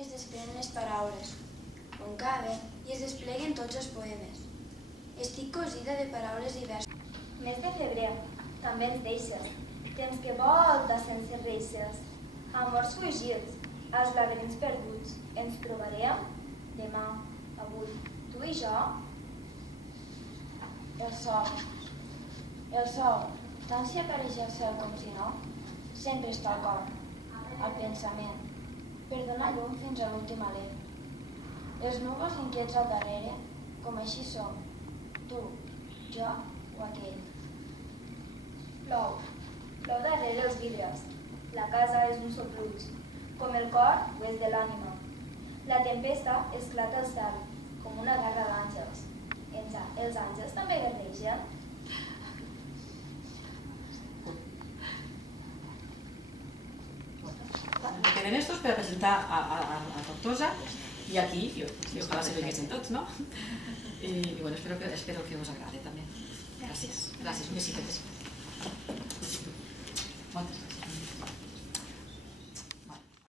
Es desprenen les paraules, on caben i es despleguen tots els poemes. Estic cosida de paraules diverses. Mes de febrer, també ens deixes, temps que volta sense reixes. Amors fugits, als laberints perduts, ens trobarem demà, avui, tu i jo. El sol, tant si apareix al cel com si no, sempre està al cor, al pensament, per donar llum fins a l'últim alè. Els núvols inquiets al darrere, com així som, tu, jo o aquell. Plou darrere els vidres, la casa és un sopluig, com el cor ho és de l'ànima. La tempesta esclata al cel, com una guerra d'àngels. Els àngels també guerregen? Queden estos per a presentar a Tortosa i aquí, i ojalà se venguessin tots, no? I bueno, espero que us agrade també. Gràcies. Un besitet.